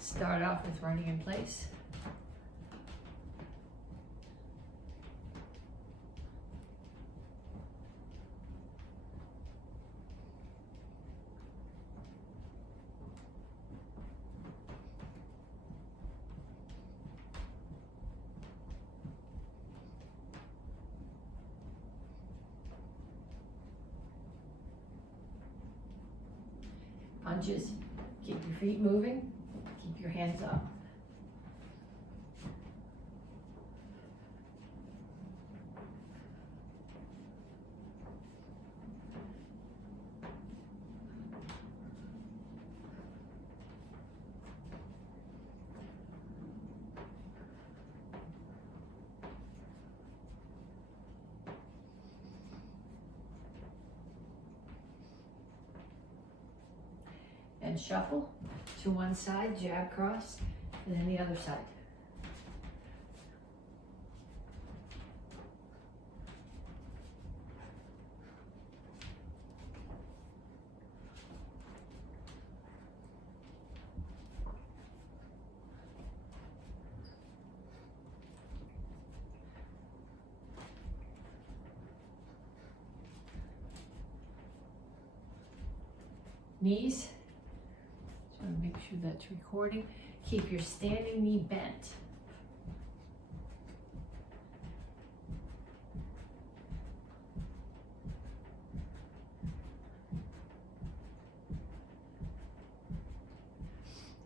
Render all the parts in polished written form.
Start off with running in place. Punches, keep your feet moving, keep your hands up. And shuffle to one side, jab cross, and then the other side. Knees. So make sure that's recording. Keep your standing knee bent.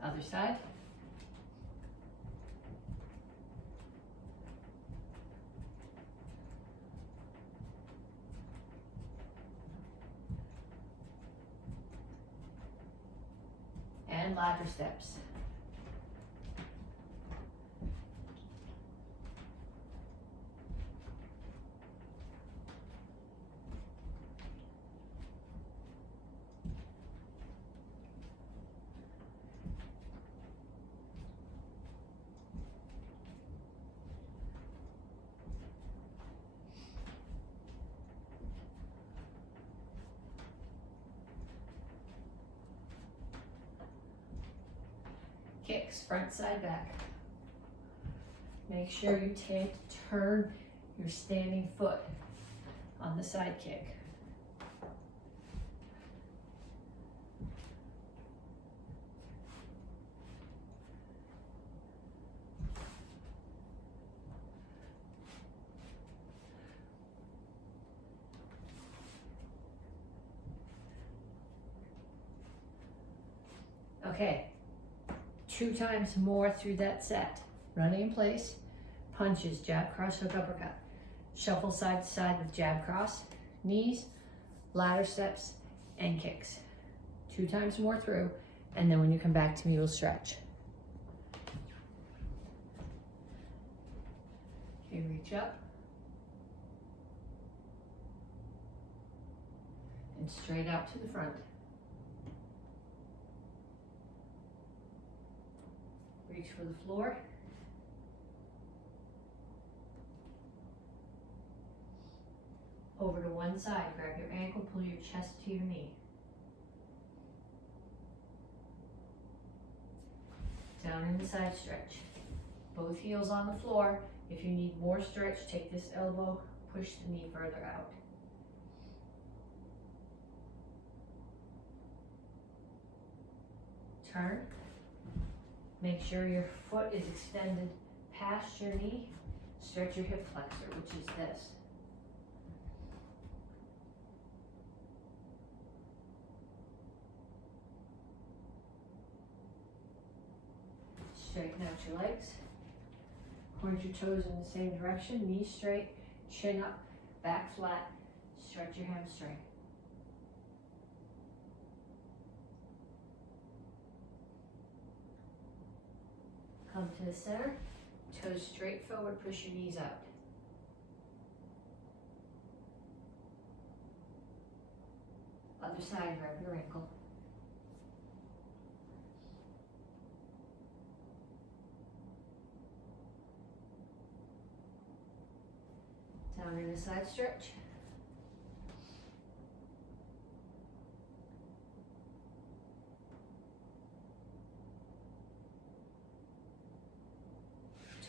Other side. And ladder steps. Kicks, front, side, back. Make sure you turn your standing foot on the side kick. Okay. 2 times more through that set. Running in place, punches, jab, cross, hook, uppercut. Shuffle side to side with jab, cross, knees, ladder steps, and kicks. 2 times more through, and then when you come back to me, we'll stretch. Okay, reach up. And straight out to the front. Reach for the floor. Over to one side, grab your ankle, pull your chest to your knee. Down in the side stretch. Both heels on the floor. If you need more stretch, take this elbow, push the knee further out. Turn. Make sure your foot is extended past your knee. Stretch your hip flexor, which is this. Straighten out your legs. Point your toes in the same direction. Knees straight, chin up, back flat. Stretch your hamstring. Come to the center, toes straight forward, push your knees out. Other side, grab your ankle. Down in a side stretch.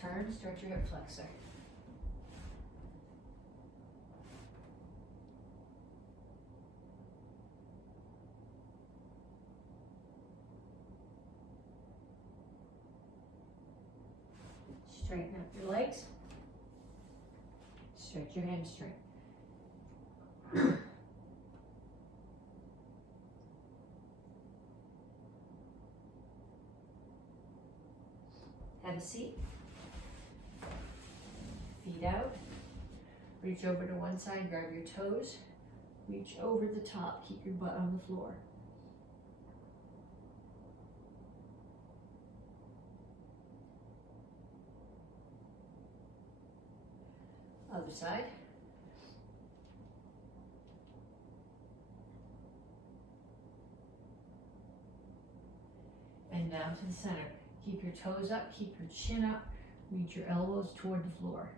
turn, stretch your hip flexor. Straighten up your legs. Stretch your hamstring. Have a seat. Feet out. Reach over to one side, grab your toes. Reach over the top, keep your butt on the floor. Other side. And down to the center. Keep your toes up, keep your chin up, reach your elbows toward the floor.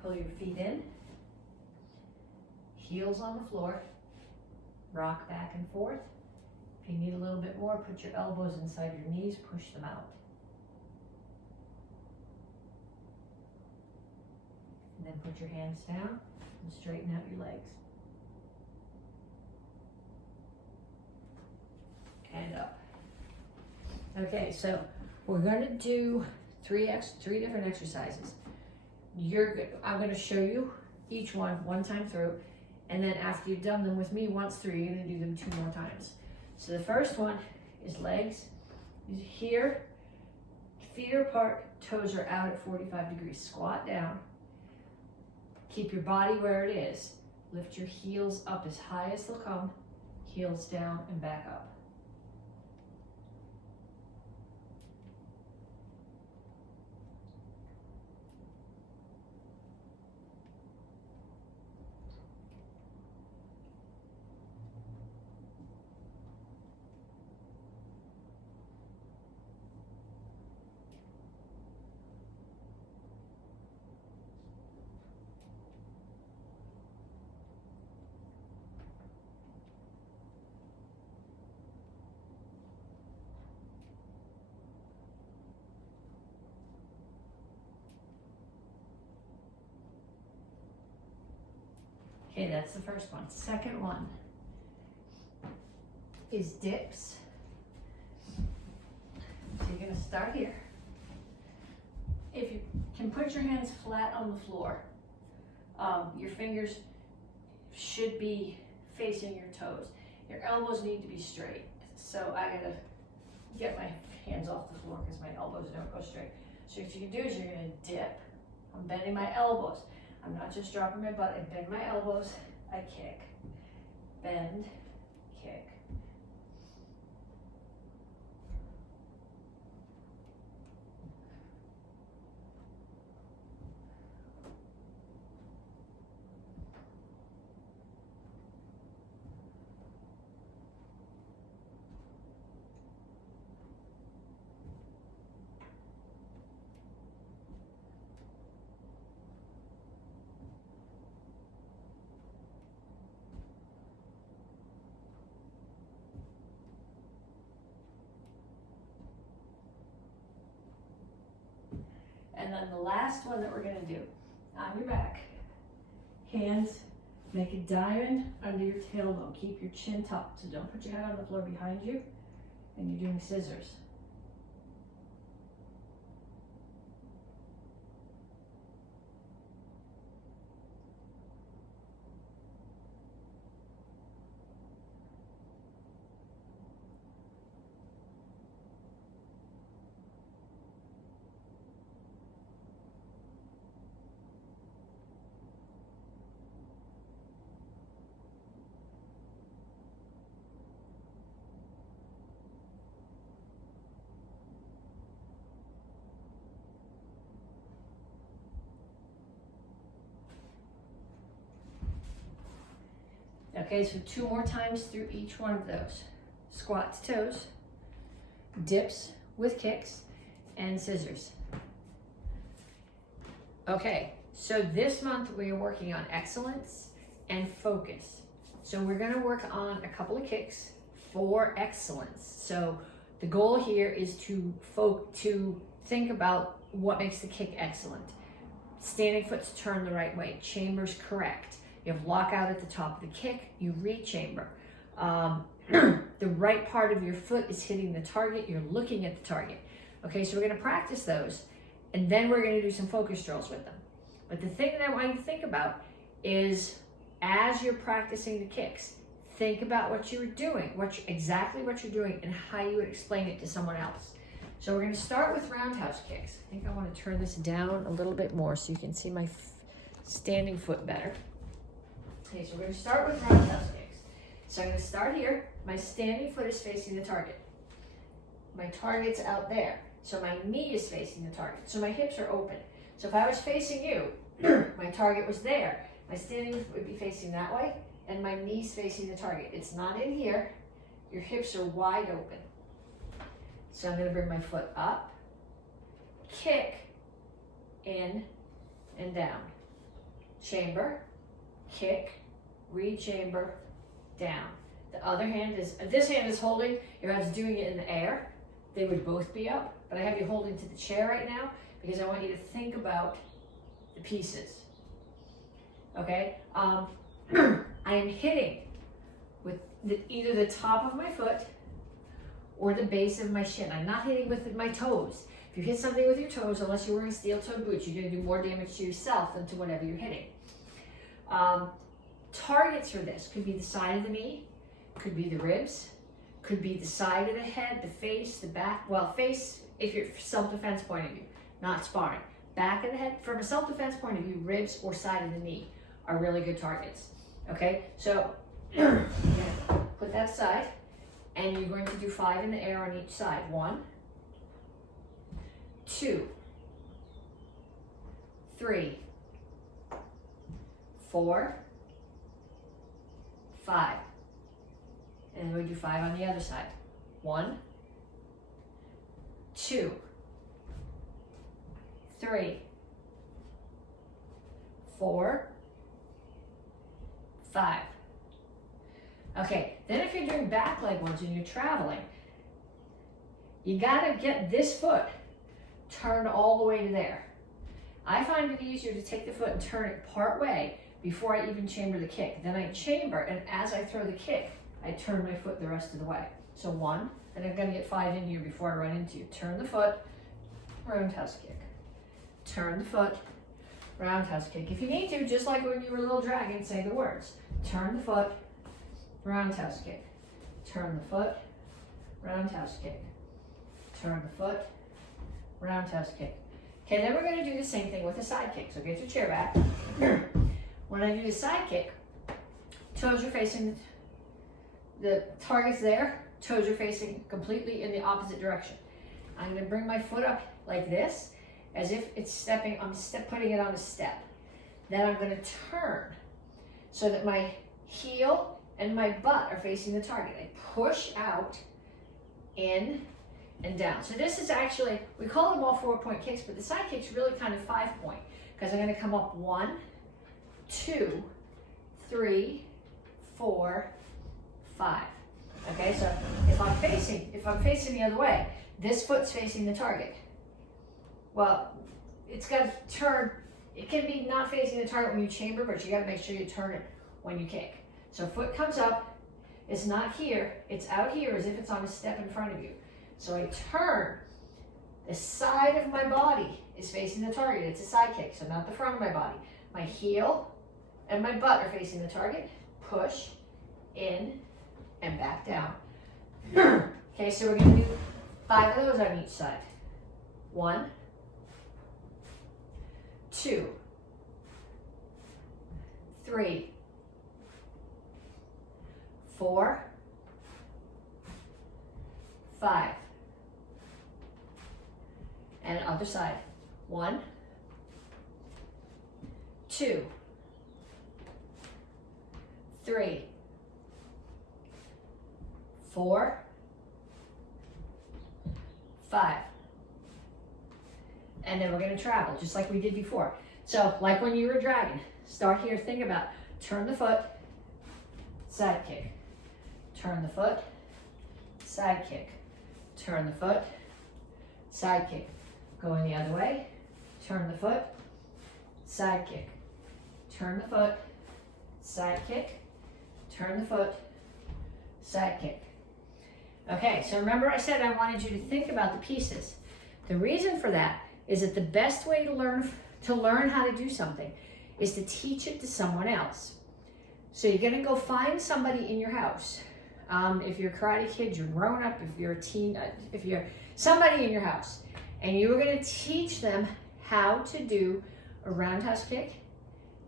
Pull your feet in, heels on the floor, rock back and forth. If you need a little bit more, put your elbows inside your knees, push them out. And then put your hands down and straighten out your legs. And up. Okay, so we're gonna do three different exercises. I'm gonna show you each one time through, and then after you've done them with me once through, you're gonna do them 2 more times. So the first one is legs. Here, feet are apart, toes are out at 45 degrees. Squat down. Keep your body where it is. Lift your heels up as high as they'll come, heels down and back up. Okay, that's the first one. Second one is dips. So you're gonna start here. If you can put your hands flat on the floor, your fingers should be facing your toes. Your elbows need to be straight. So I gotta get my hands off the floor because my elbows don't go straight. So what you can do is you're gonna dip. I'm bending my elbows. I'm not just dropping my butt, I bend my elbows, I kick. Bend, kick. And then the last one that we're gonna do, on your back, hands, make a diamond under your tailbone. Keep your chin tucked, so don't put your head on the floor behind you, and you're doing scissors. Okay, so 2 more times through each one of those. Squat to toes, dips with kicks, and scissors. Okay, So this month we are working on excellence and focus. So we're gonna work on a couple of kicks for excellence. So the goal here is to think about what makes the kick excellent. Standing foot's turned the right way, chamber's correct. You have lockout at the top of the kick, you re-chamber. The right part of your foot is hitting the target, you're looking at the target. Okay, so we're gonna practice those, and then we're gonna do some focus drills with them. But the thing that I want you to think about is, as you're practicing the kicks, think about what you were doing, exactly what you're doing, and how you would explain it to someone else. So we're gonna start with roundhouse kicks. I think I wanna turn this down a little bit more so you can see my standing foot better. Okay, so we're gonna start with roundhouse kicks. So I'm gonna start here. My standing foot is facing the target. My target's out there. So my knee is facing the target. So my hips are open. So if I was facing you, my target was there. My standing foot would be facing that way, and my knee's facing the target. It's not in here. Your hips are wide open. So I'm gonna bring my foot up, kick, in, and down. Chamber, kick, re-chamber, down. The other hand is, this hand is holding, your hand's doing it in the air. They would both be up, but I have you holding to the chair right now because I want you to think about the pieces. Okay? I am hitting with either the top of my foot or the base of my shin. I'm not hitting with my toes. If you hit something with your toes, unless you're wearing steel-toed boots, you're going to do more damage to yourself than to whatever you're hitting. Targets for this could be the side of the knee, could be the ribs, could be the side of the head, the face, the back. Well, face if you're self-defense point of view, not sparring. Back of the head, from a self-defense point of view, ribs or side of the knee are really good targets. Okay, so put that aside, and you're going to do 5 in the air on each side. 1, 2, 3, 4, 5. And then we do 5 on the other side. 1, 2, 3, 4, 5. Okay, then if you're doing back leg ones and you're traveling, you gotta get this foot turned all the way to there. I find it easier to take the foot and turn it part way before I even chamber the kick. Then I chamber, and as I throw the kick, I turn my foot the rest of the way. So 1, and I'm gonna get 5 in here before I run into you. Turn the foot, roundhouse kick. Turn the foot, roundhouse kick. If you need to, just like when you were a little dragon, say the words. Turn the foot, roundhouse kick. Turn the foot, roundhouse kick. Turn the foot, roundhouse kick. Okay, then we're gonna do the same thing with the side kick. So get your chair back. When I do the side kick, toes are facing, the target's there, toes are facing completely in the opposite direction. I'm gonna bring my foot up like this, as if it's stepping, I'm putting it on a step. Then I'm gonna turn so that my heel and my butt are facing the target. I push out, in, and down. So this is actually, we call them all 4-point kicks, but the side kick's really kind of 5-point, because I'm gonna come up 1, 2, 3, 4, 5. Okay, so if I'm facing the other way, this foot's facing the target. Well, it's got to turn. It can be not facing the target when you chamber, but you got to make sure you turn it when you kick. So foot comes up, it's not here, it's out here as if it's on a step in front of you. So I turn, the side of my body is facing the target. It's a side kick, so not the front of my body. My heel and my butt are facing the target. Push, in, and back down. Okay, so we're going to do 5 of those on each side. 1, 2, 3, 4, 5. And other side. 1, 2, 3, 4, 5. and then we're gonna travel, just like we did before. So, like when you were dragging, start here, think about, turn the foot, side kick. Turn the foot, side kick. Turn the foot, side kick. Going the other way, turn the foot, side kick. Turn the foot, side kick. Turn the foot, side kick. Okay, so remember I said I wanted you to think about the pieces. The reason for that is that the best way to learn how to do something is to teach it to someone else. So you're gonna go find somebody in your house. If you're a karate kid, you're grown up, if you're a teen, if you're somebody in your house, and you were gonna teach them how to do a roundhouse kick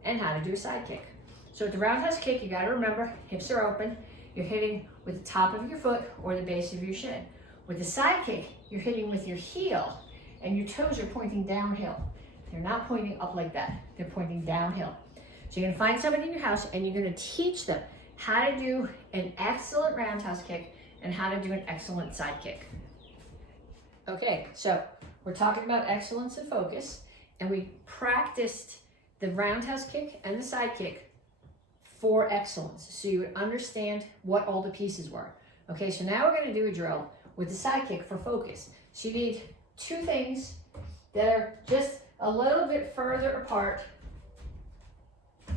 and how to do a side kick. So with the roundhouse kick, you gotta remember, hips are open, you're hitting with the top of your foot or the base of your shin. With the side kick, you're hitting with your heel and your toes are pointing downhill. They're not pointing up like that, they're pointing downhill. So you're gonna find somebody in your house and you're gonna teach them how to do an excellent roundhouse kick and how to do an excellent side kick. Okay, so we're talking about excellence and focus, and we practiced the roundhouse kick and the side kick for excellence, so you would understand what all the pieces were. Okay, so now we're gonna do a drill with the side kick for focus. So you need two things that are just a little bit further apart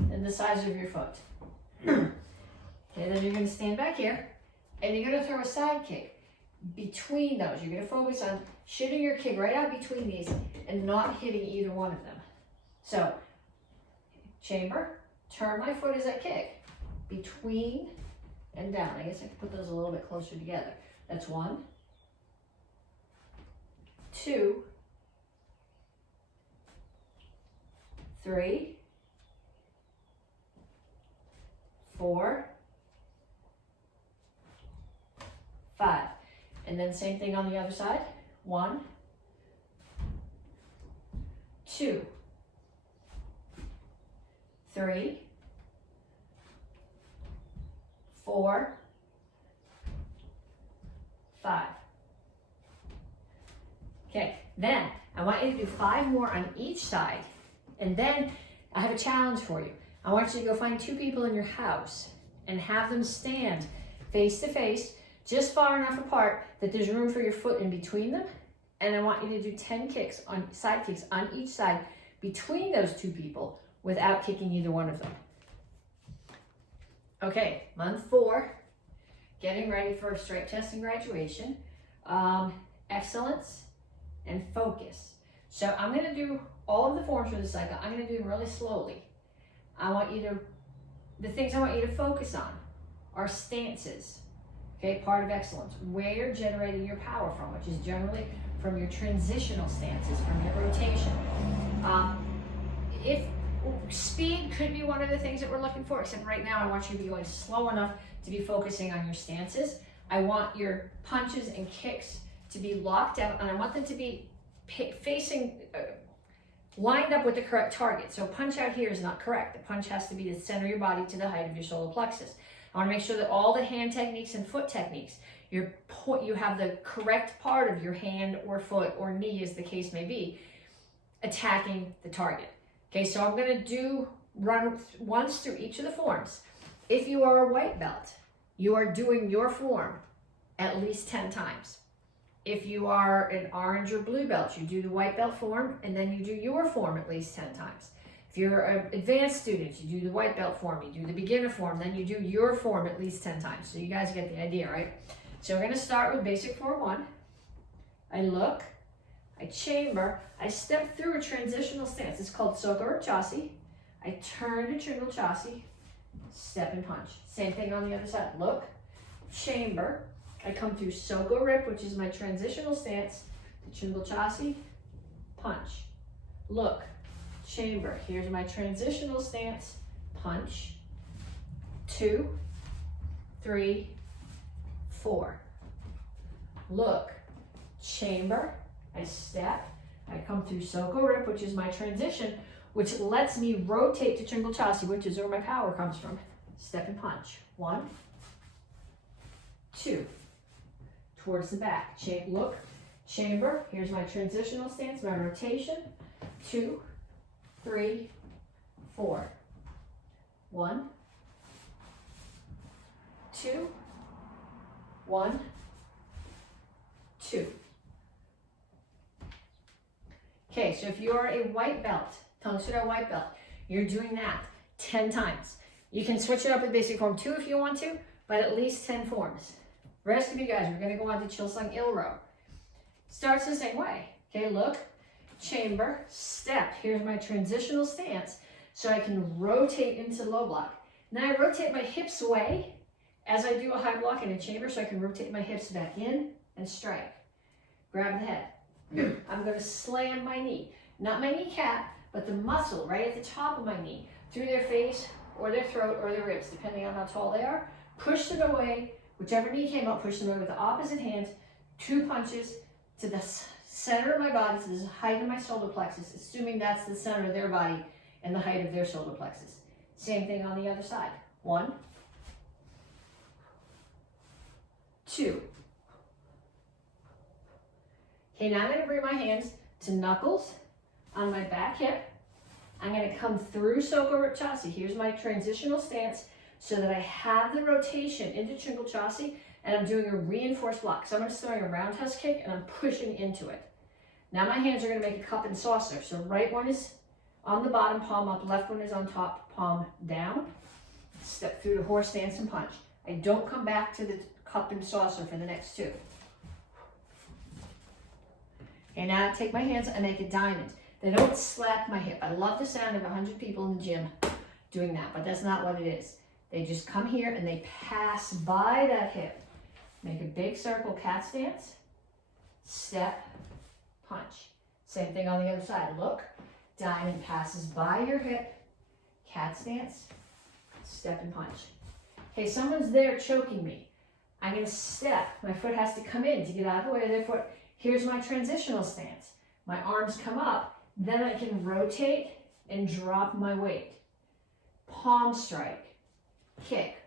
than the size of your foot. Okay, then you're gonna stand back here and you're gonna throw a side kick between those. You're gonna focus on shooting your kick right out between these and not hitting either one of them. So, chamber, turn my foot as I kick, between and down. I guess I can put those a little bit closer together. That's 1, 2, 3, 4, 5. And then same thing on the other side. 1, 2, 3, 4, 5. Okay, then I want you to do 5 more on each side. And then I have a challenge for you. I want you to go find 2 people in your house and have them stand face to face, just far enough apart that there's room for your foot in between them. And I want you to do 10 kicks on side kicks on each side between those 2 people without kicking either one of them. Okay, month 4, getting ready for strength test and graduation, excellence and focus. So I'm gonna do all of the forms for the cycle. I'm gonna do them really slowly. The things I want you to focus on are stances, okay, part of excellence, where you're generating your power from, which is generally from your transitional stances, from your rotation. If speed could be one of the things that we're looking for, except right now I want you to be going slow enough to be focusing on your stances. I want your punches and kicks to be locked out, and I want them to be facing, lined up with the correct target. So punch out here is not correct. The punch has to be the center of your body to the height of your solar plexus. I want to make sure that all the hand techniques and foot techniques, you have the correct part of your hand or foot or knee, as the case may be, attacking the target. Okay, so I'm going to run once through each of the forms. If you are a white belt, you are doing your form at least 10 times. If you are an orange or blue belt, you do the white belt form and then you do your form at least 10 times. If you're an advanced student, you do the white belt form, you do the beginner form, then you do your form at least 10 times. So you guys get the idea, right? So we're going to start with basic form 1. I look, I chamber, I step through a transitional stance. It's called Soko or Chasi. I turn to Tringle Chasi, step and punch. Same thing on the other side. Look, chamber, I come through Soko Rip, which is my transitional stance, to Tringle Chasi, punch. Look, chamber, here's my transitional stance, punch. 2, 3, 4. Look, chamber, I step, I come through Soko Rip, which is my transition, which lets me rotate to Tringle Chasi, which is where my power comes from. Step and punch. 1, 2. Towards the back. Look, chamber. Here's my transitional stance, my rotation. 2, 3, 4. 1, 2, 1, 2. Okay, so if you're a white belt, Tang Soo white belt, you're doing that 10 times. You can switch it up with basic form 2 if you want to, but at least 10 forms. Rest of you guys, we're going to go on to Chilsung Il row. Starts the same way. Okay, look, chamber, step. Here's my transitional stance, so I can rotate into low block. Now I rotate my hips away as I do a high block in a chamber, so I can rotate my hips back in and strike. Grab the head. I'm going to slam my knee. Not my kneecap, but the muscle right at the top of my knee, through their face or their throat or their ribs, depending on how tall they are. Push them away. Whichever knee came up, push them away with the opposite hand. 2 punches to the center of my body, to the height of my solar plexus, assuming that's the center of their body and the height of their solar plexus. Same thing on the other side. 1, 2. Okay, now I'm going to bring my hands to knuckles on my back hip. I'm going to come through Soko Ripchasi. Here's my transitional stance so that I have the rotation into Tringle Chasi, and I'm doing a reinforced block. So I'm just throwing a roundhouse kick and I'm pushing into it. Now my hands are going to make a cup and saucer. So right one is on the bottom, palm up. Left one is on top, palm down. Step through the horse stance and punch. I don't come back to the cup and saucer for the next 2. Okay, now I take my hands and make a diamond. They don't slap my hip. I love the sound of 100 people in the gym doing that, but that's not what it is. They just come here and they pass by that hip. Make a big circle cat stance, step, punch. Same thing on the other side. Look, diamond passes by your hip, cat stance, step and punch. Okay, someone's there choking me. I'm going to step. My foot has to come in to get out of the way of their foot. Here's my transitional stance. My arms come up. Then I can rotate and drop my weight. Palm strike. Kick.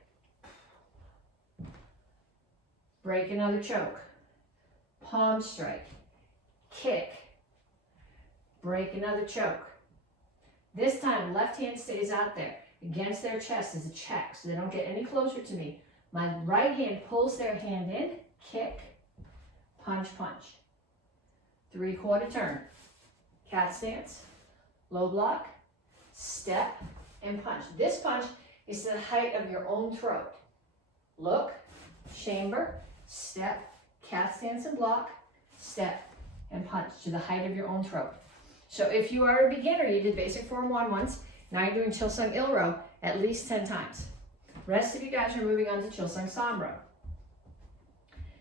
Break another choke. Palm strike. Kick. Break another choke. This time, left hand stays out there against their chest as a check, so they don't get any closer to me. My right hand pulls their hand in. Kick. Punch, punch. 3/4 turn. Cat stance. Low block. Step and punch. This punch is the height of your own throat. Look, chamber, step, cat stance and block, step and punch to the height of your own throat. So if you are a beginner, you did basic form 1 once, now you're doing Chilsung Il row at least 10 times. Rest of you guys are moving on to Chilsung Sam row.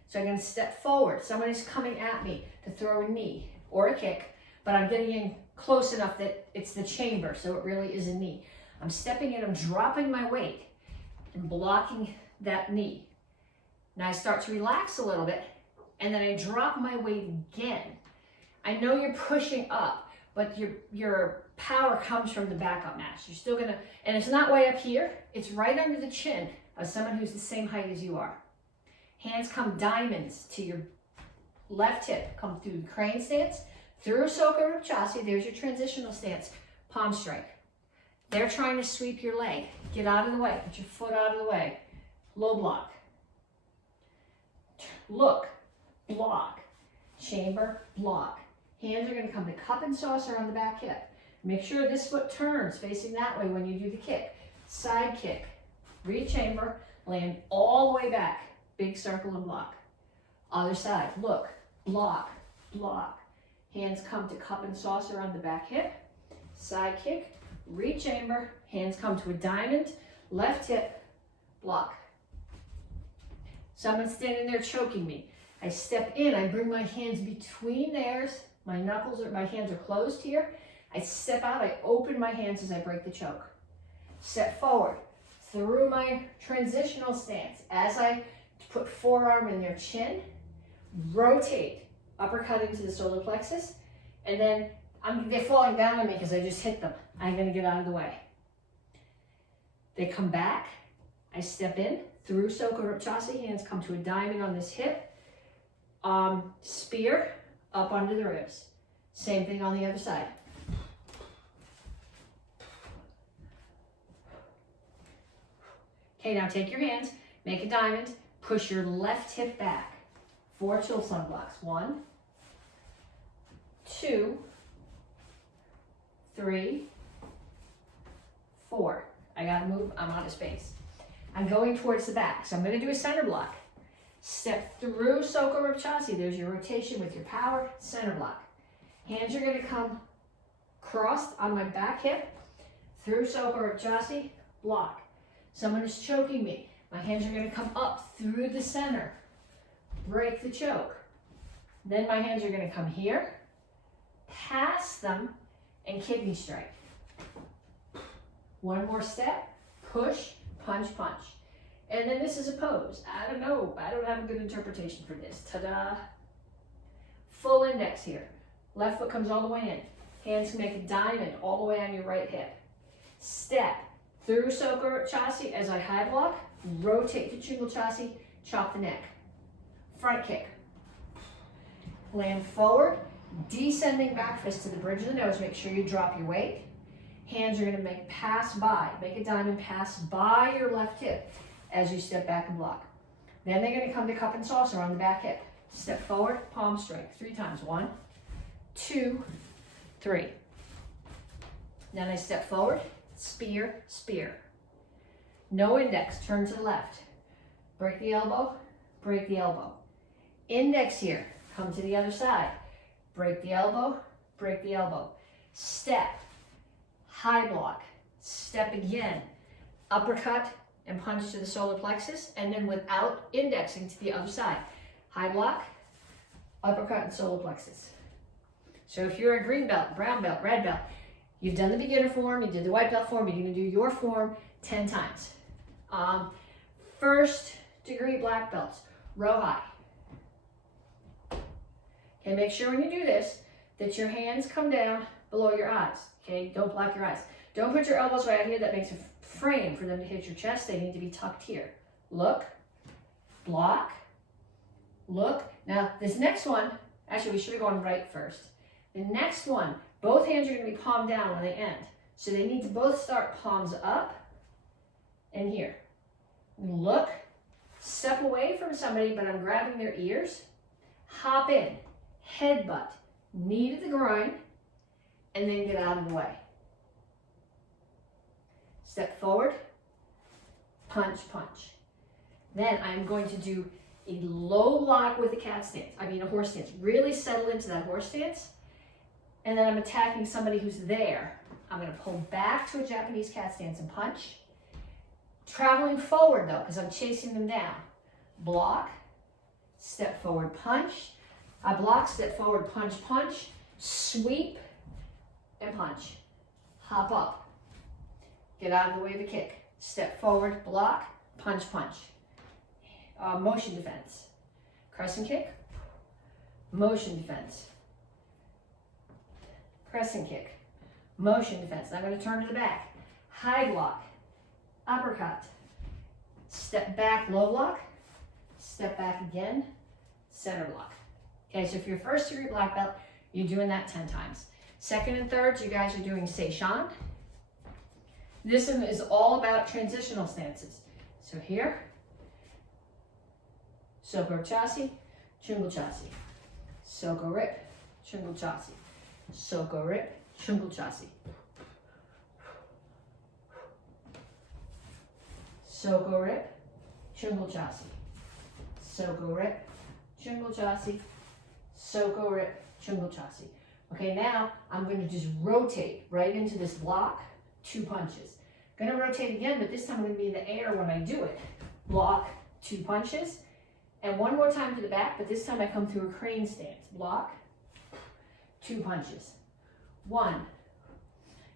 So I'm going to step forward. Someone is coming at me to throw a knee or a kick, but I'm getting in close enough that it's the chamber, so it really is a knee. I'm stepping in, I'm dropping my weight and blocking that knee. Now I start to relax a little bit, and then I drop my weight again. I know you're pushing up, but your power comes from the backup mass. You're still gonna, and it's not way up here, it's right under the chin of someone who's the same height as you are. Hands come diamonds to your left hip, come through the crane stance, through Soko Ripchasi, there's your transitional stance, palm strike. They're trying to sweep your leg. Get out of the way, put your foot out of the way. Low block. Look, block, chamber, block. Hands are gonna come to cup and saucer on the back hip. Make sure this foot turns facing that way when you do the kick. Side kick, re-chamber, land all the way back. Big circle and block. Other side, look, block, block. Hands come to cup and saucer on the back hip. Side kick, re-chamber, hands come to a diamond, left hip, block. Someone's standing there choking me. I step in, I bring my hands between theirs. My knuckles or my hands are closed here. I step out, I open my hands as I break the choke. Step forward through my transitional stance. As I put forearm in their chin, rotate, uppercut into the solar plexus, and then they're falling down on me because I just hit them. I'm gonna get out of the way. They come back, I step in, through Soko Ripchasi, hands come to a diamond on this hip. Spear, up under the ribs. Same thing on the other side. Okay, now take your hands, make a diamond, push your left hip back. 4 chill sun blocks. 1, 2, 3, 4. I gotta move, I'm out of space. I'm going towards the back, so I'm gonna do a center block. Step through Soko Ripchasi. There's your rotation with your power, center block. Hands are gonna come crossed on my back hip, through Soko Ripchasi, block. Someone is choking me. My hands are gonna come up through the center, break the choke. Then my hands are gonna come here, pass them, and kidney strike. One more step, push, punch, punch. And then this is a pose. I don't know, I don't have a good interpretation for this. Ta-da. Full index here. Left foot comes all the way in. Hands can make a diamond all the way on your right hip. Step through Soko Ripchasi as I high block, rotate to Chungal Chasi, chop the neck. Front kick. Land forward, descending back fist to the bridge of the nose. Make sure you drop your weight. Hands are gonna make pass by, make a diamond pass by your left hip as you step back and block. Then they're gonna come to cup and saucer on the back hip. Step forward, palm strike, 3 times. 1, 2, 3. Then I step forward, spear, spear. No index, turn to the left. Break the elbow, break the elbow. Index here, come to the other side. Break the elbow, break the elbow. Step, high block, step again. Uppercut and punch to the solar plexus, and then without indexing to the other side. High block, uppercut and solar plexus. So if you're a green belt, brown belt, red belt, you've done the beginner form, you did the white belt form, you're gonna do your form 10 times. First degree black belts, row high. Okay, make sure when you do this that your hands come down below your eyes. Okay, don't block your eyes. Don't put your elbows right here. That makes a frame for them to hit your chest. They need to be tucked here. Look, block, look. Now this next one, actually we should have gone right first. The next one, both hands are gonna be palm down when they end. So they need to both start palms up and here. Look, step away from somebody, but I'm grabbing their ears. Hop in, headbutt, knee to the groin, and then get out of the way. Step forward, punch, punch. Then I'm going to do a low block with a cat stance. I mean a horse stance. Really settle into that horse stance. And then I'm attacking somebody who's there. I'm gonna pull back to a Japanese cat stance and punch. Traveling forward though, because I'm chasing them down. Block, step forward, punch. I block, step forward, punch, punch. Sweep, and punch. Hop up. Get out of the way of the kick. Step forward, block, punch, punch. Motion defense. Crescent kick. Motion defense. Crescent kick. Motion defense. Now I'm going to turn to the back. High block. Uppercut. Step back, low block. Step back again. Center block. Okay, so if you're first degree black belt, you're doing that 10 times. Second and thirds, you guys are doing Seishan. This one is all about transitional stances. So here, Soko Chasi, Chungal Chasi. Soko Rip, Chungal Chasi. Soko Rip, Chungal Chasi. Soko Rip, Chungal Chasi. Soko Rip, Chungal Chasi. Soko Rip, Chungal Chasi. Okay, now I'm going to just rotate right into this block, 2 punches. I'm going to rotate again, but this time I'm going to be in the air when I do it. Block, 2 punches, and one more time to the back, but this time I come through a crane stance. Block, 2 punches. 1.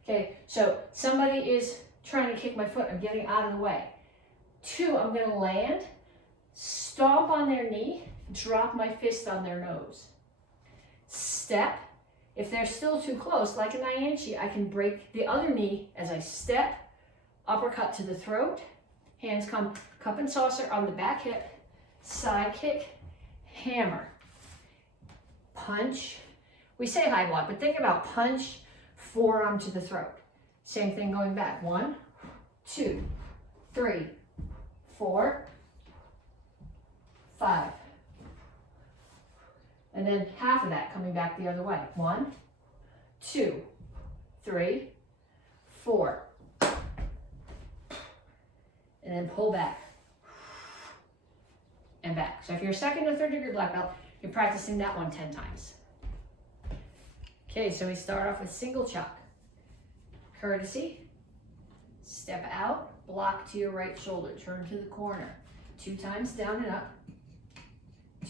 Okay, so somebody is trying to kick my foot. I'm getting out of the way. 2, I'm going to land, stomp on their knee, drop my fist on their nose. Step. If they're still too close, like a Nyanchi, I can break the other knee as I step, uppercut to the throat, hands come cup and saucer on the back hip, side kick, hammer. punch. We say high block, but think about punch, forearm to the throat. Same thing going back. 1, 2, 3, 4, 5. And then half of that coming back the other way. 1, 2, 3, 4. And then pull back and back. So if you're a second or third degree black belt, you're practicing that one 10 times. Okay, so we start off with single chalk. Courtesy, step out, block to your right shoulder, turn to the corner. 2 times down and up,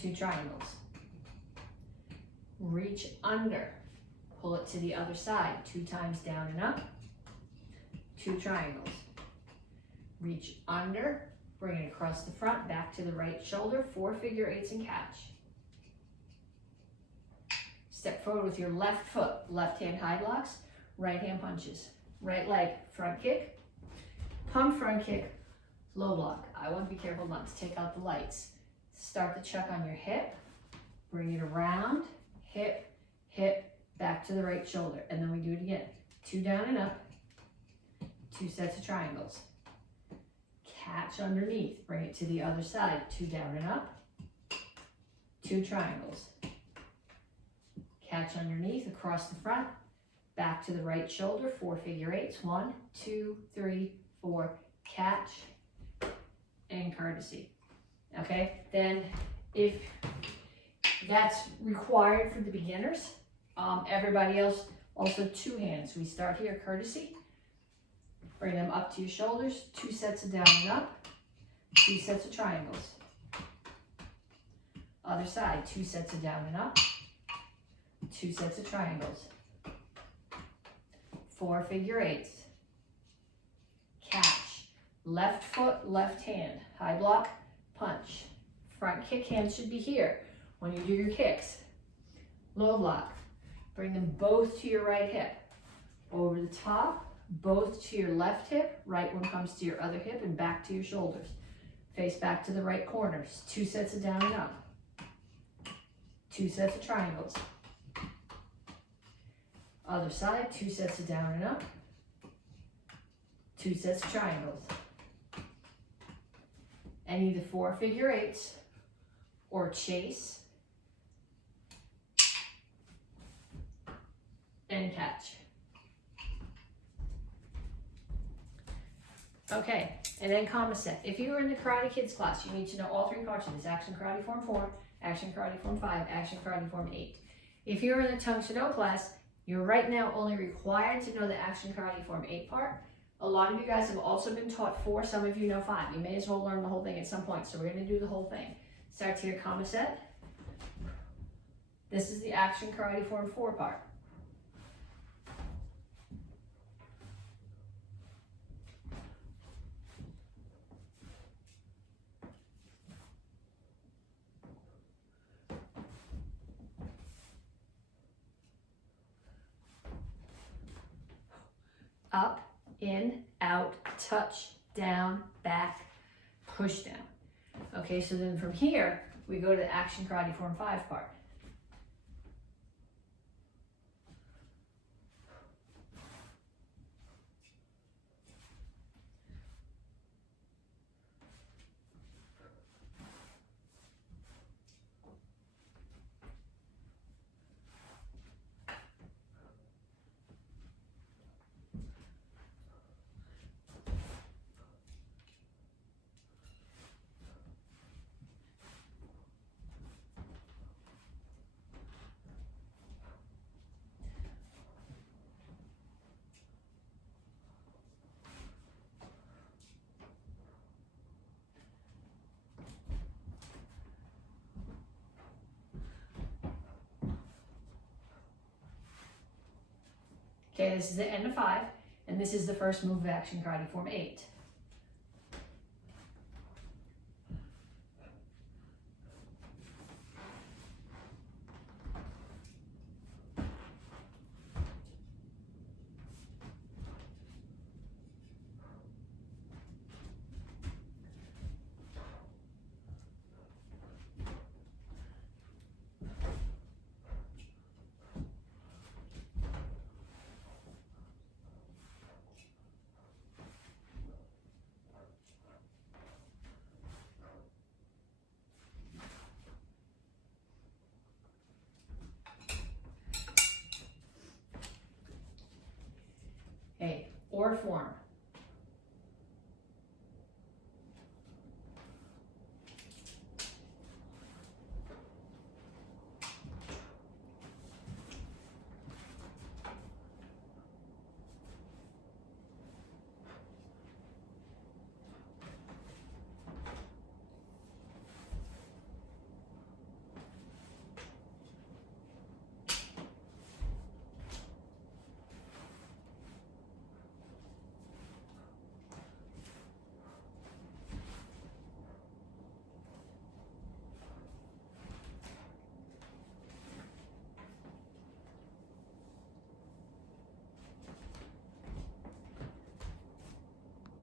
2 triangles. Reach under, pull it to the other side, 2 times down and up, 2 triangles. Reach under, bring it across the front, back to the right shoulder, 4 figure 8s and catch. Step forward with your left foot, left hand high blocks, right hand punches. Right leg, front kick, pump front kick, low block. I want to be careful not to take out the lights. Start the chuck on your hip, bring it around, hip, hip, back to the right shoulder. And then we do it again. 2 down and up, 2 sets of triangles. Catch underneath, bring it to the other side, 2 down and up, 2 triangles. Catch underneath, across the front, back to the right shoulder, 4 figure 8s, 1, 2, 3, 4, catch, and courtesy. Okay, then if that's required for the beginners, everybody else, also 2 hands. We start here, courtesy, bring them up to your shoulders, 2 sets of down and up, 2 sets of triangles. Other side, 2 sets of down and up, 2 sets of triangles. 4 figure 8s. Catch. Left foot, left hand. High block, punch. Front kick, hands should be here when you do your kicks. Low block. Bring them both to your right hip. Over the top, both to your left hip. Right one comes to your other hip and back to your shoulders. Face back to the right corners. 2 sets of down and up. 2 sets of triangles. Other side, 2 sets of down and up, 2 sets of triangles. And either 4 figure 8s or chase and catch. Okay, and then comma set. If you were in the Karate Kids class, you need to know all 3 parts of this: Action Karate Form 4, Action Karate Form 5, Action Karate Form 8. If you're in the Tang Soo class, you're right now only required to know the Action Karate Form 8 part. A lot of you guys have also been taught 4, some of you know 5. You may as well learn the whole thing at some point, so we're going to do the whole thing. Start here, comma set. This is the Action Karate Form 4 part. Up, in, out, touch, down, back, push down. Okay, so then from here, we go to the Action Karate Form 5 part. Okay, this is the end of 5, and this is the first move of Action Karate Form 8. or form.